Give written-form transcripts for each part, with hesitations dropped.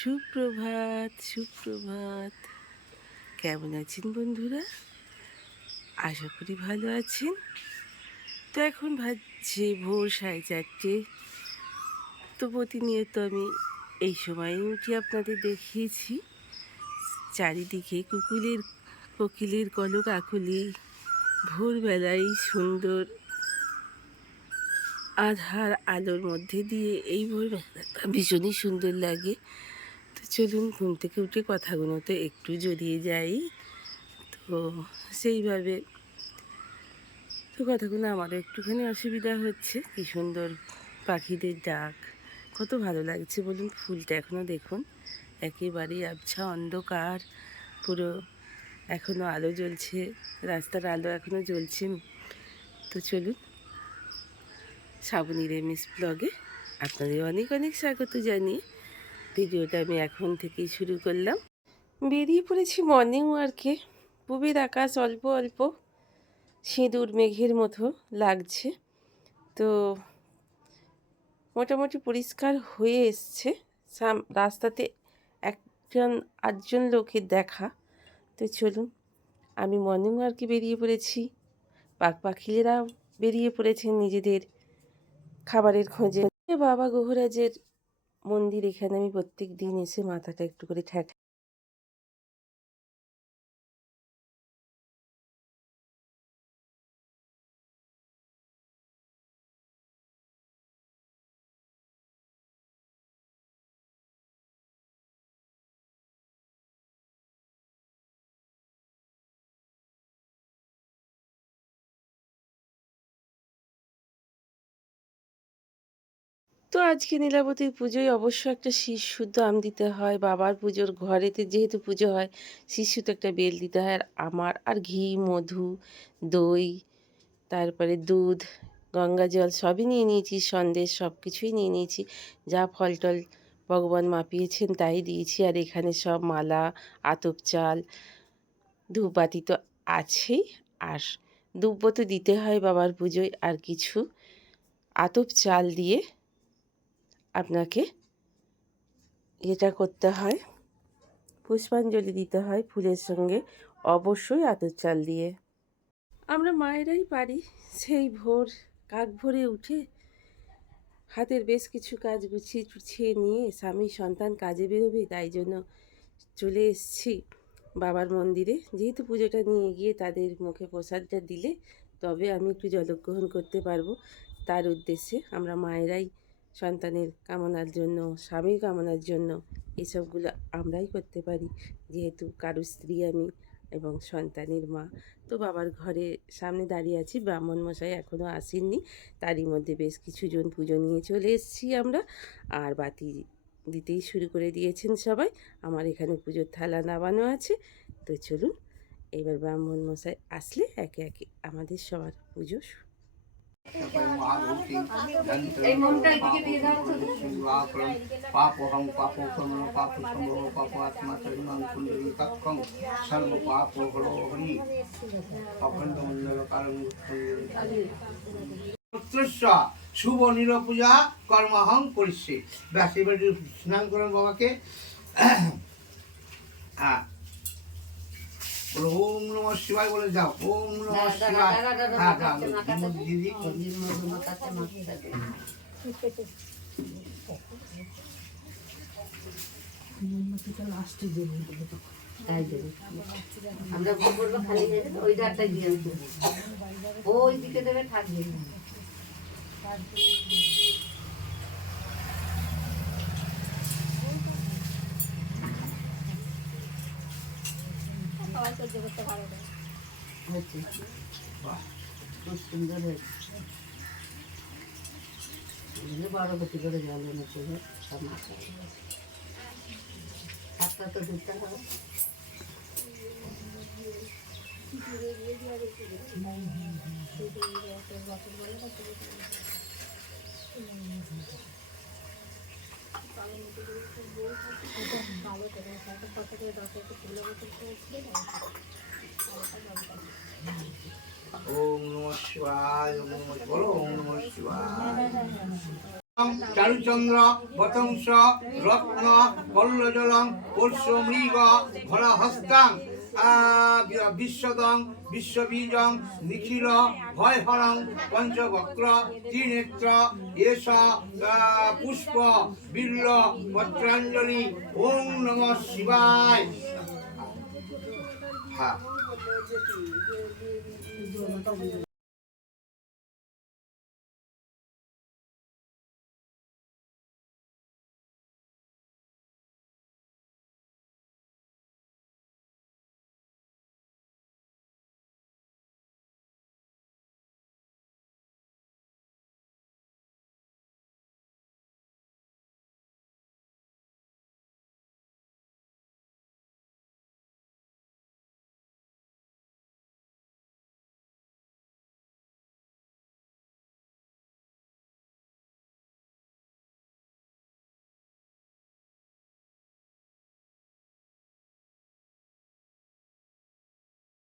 সুপ্রভাত সুপ্রভাত। কেমন আছেন বন্ধুরা? আশা করি ভালো আছেন। তো এখন ভাবছি ভোর 4:30। তো প্রতিনিয়ত আমি এই সময়ই উঠি, আপনাদের দেখিয়েছি। চারিদিকে কোকিলের কলকাকলি, ভোরবেলায় সুন্দর আধার আলোর মধ্যে দিয়ে এই ভোরবেলাটা ভীষণই সুন্দর লাগে। তো চলুন ঘুম থেকে উঠে কথাগুলোতে একটু জড়িয়ে যাই। তো সেইভাবে তো কথাগুলো আমারও একটুখানি অসুবিধা হচ্ছে। কী সুন্দর পাখিদের ডাক, কত ভালো লাগছে বলুন। ফুলটা এখনও দেখুন একেবারেই আবছা অন্ধকার, পুরো এখনও আলো জ্বলছে, রাস্তার আলো এখনও জ্বলছে। তো চলুন, শ্রাবণী রেমিস ব্লগে আপনাদের অনেক অনেক স্বাগত জানিয়ে ভিডিওটা আমি এখন থেকেই শুরু করলাম। বেরিয়ে পড়েছি মর্নিং ওয়ার্কে। পূবের আকাশ অল্প অল্প সিঁদুর মেঘের মতো লাগছে। তো মোটামুটি পরিষ্কার হয়ে এসছে। রাস্তাতে আটজন লোকের দেখা। তো চলুন, আমি মর্নিং ওয়ার্কে বেরিয়ে পড়েছি, পাখিরাও বেরিয়ে পড়েছেন নিজেদের খাবারের খোঁজে। বাবা গহরাজের মন্দির, এখানে আমি প্রত্যেক দিন এসে মাথাটা একটু করে ঠেকা। তো আজকে নীলাবতীর পুজোয় অবশ্য একটা শীষ শুদ্ধ আম দিতে হয়। বাবার পুজোর ঘরেতে যেহেতু পুজো হয়, শীষ শুদ্ধ একটা বেল দিতে হয়। আর আমার আর ঘি, মধু, দই, তারপরে দুধ, গঙ্গা জল সবই নিয়ে নিয়েছি, সন্দেশ সব কিছুই নিয়ে নিয়েছি। যা ফল টল ভগবান মাপিয়েছেন তাই দিয়েছি। আর এখানে সব মালা, আতপ চাল, ধূপবাতি তো আছেই। আর দুব্য তো দিতে হয় বাবার পুজোয়। আর কিছু আতপ চাল দিয়ে আপনাকে এটা করতে হয়, পুষ্পাঞ্জলি দিতে হয় ফুলের সঙ্গে, অবশ্যই আতপ চাল দিয়ে। আমরা মায়েরাই পারি সেই ভোর কাক ভোরে উঠে হাতের বেশ কিছু কাজ গুছিয়ে টুছিয়ে নিয়ে স্বামী সন্তান কাজে বেরোবে, তাই জন্য চলে এসেছি বাবার মন্দিরে। যেহেতু পুজোটা নিয়ে গিয়ে তাদের মুখে প্রসাদটা দিলে তবে আমি একটু জলগ্রহণ করতে পারবো, তার উদ্দেশ্যে আমরা মায়েরাই সন্তানের কামনার জন্য, স্বামীর কামনার জন্য এসবগুলো আমরাই করতে পারি, যেহেতু কারু স্ত্রী আমি এবং সন্তানের মা। তো বাবার ঘরে সামনে দাঁড়িয়ে আছি, ব্রাহ্মণ মশাই এখনও আসেননি। তারই মধ্যে বেশ কিছুজন পুজো নিয়ে চলে এসেছি আমরা, আর বাতি দিতেই শুরু করে দিয়েছেন সবাই। আমার এখানে পুজোর থালা নামানো আছে। তো চলুন, এবার ব্রাহ্মণ মশাই আসলে একে একে আমাদের সবার পুজো শুভ নীল পূজা কর্মহং করিষ্যে। ব্যাস এবার স্নান করেন বাবাকে। হ্যাঁ, ওম নমঃ শিবায় বলে যাও। ওম নমঃ শিবায়। হ্যাঁ, দিদি আমরা বলবো খালি ওই ডাক্তার দিয়ে ওই দিকে দেবে থাকবে। খুব সুন্দর হয়েছে, বড় গতি করে জল এনেছে সব মাথা হাতটা তো ধুতে হবে। ওম নমঃ শিবায়। ওম নমঃ বলো। ওম নমঃ শিবায়। চারুচন্দ্র বতংস রত্ন কল্লজলং পর্ষ মৃগ হরহস্তাং বিশ্বদং বিশ্ববীজং নিখিল ভয়হরং পঞ্চবক্র ত্রিনেত্র এষ পুষ্প বিল্ল পত্রাঞ্জলি ওং নমঃ শিবায়। হ্যাঁ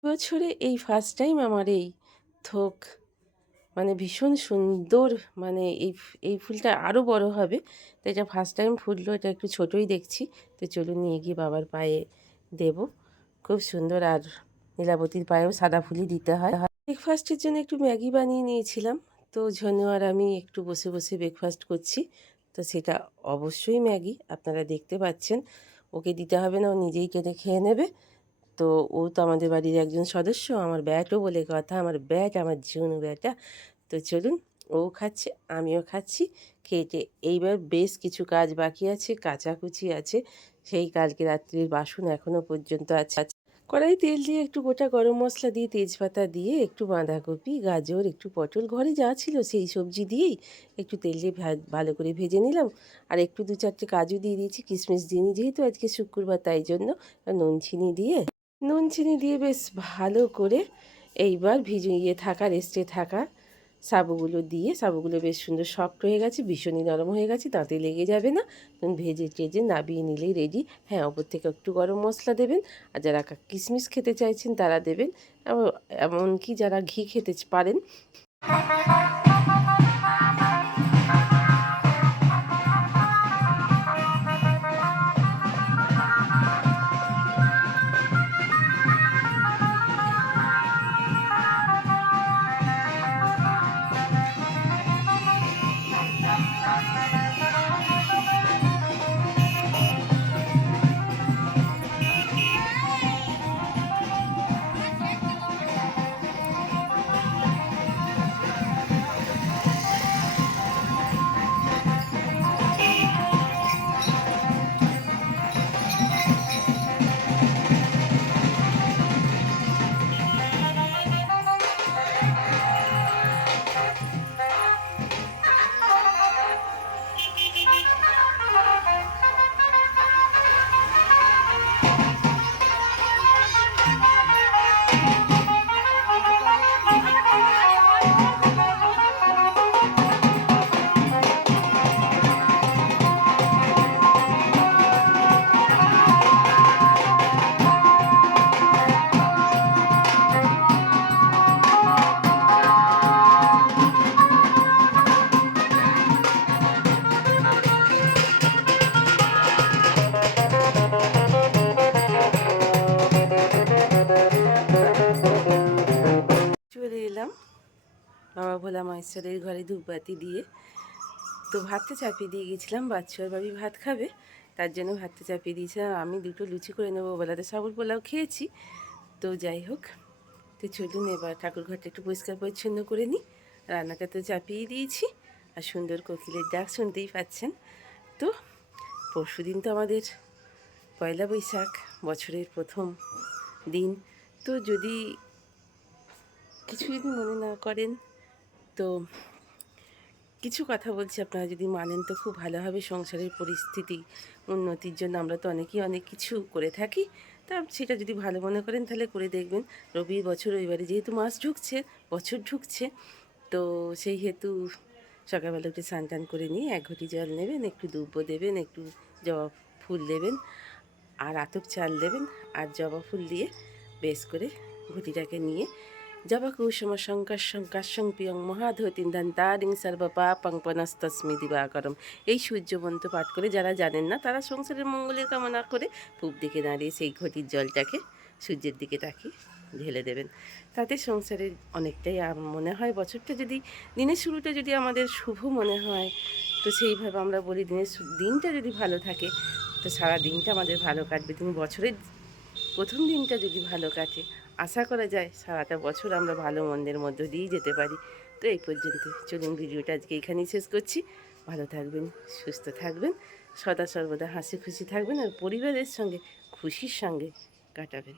বছরে এই ফার্স্ট টাইম আমার এই থোক মানে ভীষণ সুন্দর, মানে এই ফুলটা আরও বড় হবে, তো এটা ফার্স্ট টাইম ফুটলো, এটা একটু ছোটোই দেখছি। তো চলুন নিয়ে গিয়ে বাবার পায়ে দেব, খুব সুন্দর। আর নীলাবতীর পায়েও সাদা ফুলই দিতে হয়। ব্রেকফাস্টের জন্য একটু ম্যাগি বানিয়ে নিয়েছিলাম, তো ঝনু আর আমি একটু বসে বসে ব্রেকফাস্ট করছি। তো সেটা অবশ্যই ম্যাগি, আপনারা দেখতে পাচ্ছেন। ওকে দিতে হবে না, ও নিজেই কেটে খেয়ে নেবে। তো ও তো আমাদের বাড়ির একজন সদস্য, আমার ব্যাটও বলে কথা, আমার ব্যাট, আমার ঝুনু ব্যাটা। তো চলুন, ও খাচ্ছে, আমিও খাচ্ছি। খেটে এইবার বেশ কিছু কাজ বাকি আছে, কাচাকুচি আছে, সেই কালকে রাত্রির বাসন এখনও পর্যন্ত আছে। কড়াই তেল দিয়ে একটু গোটা গরম মশলা দিয়ে, তেজপাতা দিয়ে, একটু বাঁধাকপি, গাজর, একটু পটল, ঘরে যা ছিল সেই সবজি দিয়েই একটু তেল দিয়ে ভালো করে ভেজে নিলাম। আর একটু 2-4টে কাজু দিয়ে দিয়েছি, কিশমিশ দিইনি যেহেতু আজকে শুক্রবার, তাই জন্য। নুন চিনি দিয়ে বেশ ভালো করে এইবার ভিজিয়ে থাকা, রেস্টে থাকা সাবুগুলো দিয়ে, সাবুগুলো বেশ সুন্দর সফট হয়ে গেছে, ভীষণই নরম হয়ে গেছে, দাঁতে লেগে যাবে না। ভেজে টেজে নাবিয়ে নিলেই রেডি। হ্যাঁ, ওপর থেকে একটু গরম মশলা দেবেন, আর যারা কিশমিশ খেতে চাইছেন তারা দেবেন, এমনকি যারা ঘি খেতে পারেন। চলে এলাম বাবা ভোলা মহেশ্বরের ঘরে ধূপবাতি দিয়ে। তো ভাতটা চাপিয়ে দিয়ে গেছিলাম, বাচ্চু আর বাবি ভাত খাবে, তার জন্য ভাতটা চাপিয়ে দিয়েছিলাম। আমি দুটো লুচি করে নেবো, বেলাতে সাবুর পোলাও খেয়েছি। তো যাই হোক, তো চলুন এবার ঠাকুর ঘরটা একটু পরিষ্কার পরিচ্ছন্ন করে নিই। রান্নাটা তো চাপিয়ে দিয়েছি, আর সুন্দর কোকিলের ডাক শুনতেই পাচ্ছেন। তো পরশুদিন তো আমাদের পয়লা বৈশাখ, বছরের প্রথম দিন। তো যদি কিছু মনে না করেন, তো কিছু কথা বলছি, আপনারা যদি মানেন তো খুব ভালো হবে। সংসারের পরিস্থিতি উন্নতির জন্য আমরা তো অনেকেই অনেক কিছু করে থাকি, তা সেটা যদি ভালো মনে করেন তাহলে করে দেখবেন। রবির বছর এবারে যেহেতু মাস ঢুকছে, বছর ঢুকছে, তো সেই হেতু সকালবেলা একটু স্নান টান করে নিয়ে 1 ঘটি জল নেবেন, একটু দুব্বো দেবেন, একটু জবা ফুল দেবেন, আর আতপ চাল দেবেন, আর জবা ফুল দিয়ে বেশ করে ঘটিটাকে নিয়ে জবকুসুম শঙ্কর্ষং কাশ্যং পিয়ং মহাধতিন দন্তারিং সর্বপাপং পনস্তস্মি দিবাকরম। এই সূর্য মন্ত্র পাঠ করে যারা জানেন না তারা সংসারের মঙ্গলের কামনা করে পূব দিকে দাঁড়িয়ে সেই ঘটির জলটাকে সূর্যের দিকে তাকিয়ে ঢেলে দেবেন। তাতে সংসারের অনেকটাই মনে হয় বছরটা যদি দিনের শুরুটা যদি আমাদের শুভ মনে হয়, তো সেইভাবে আমরা বলি দিনটা যদি ভালো থাকে তো সারা দিনটা আমাদের ভালো কাটবে। তিনি বছরের প্রথম দিনটা যদি ভালো কাটে, আশা করা যায় সারাটা বছর আমরা ভালো মন্দের মধ্য দিয়েই যেতে পারি। তো এই পর্যন্ত চলুন, ভিডিওটা আজকে এখানেই শেষ করছি। ভালো থাকবেন, সুস্থ থাকবেন, সদা সর্বদা হাসি খুশি থাকবেন আর পরিবারের সঙ্গে খুশির সঙ্গে কাটাবেন।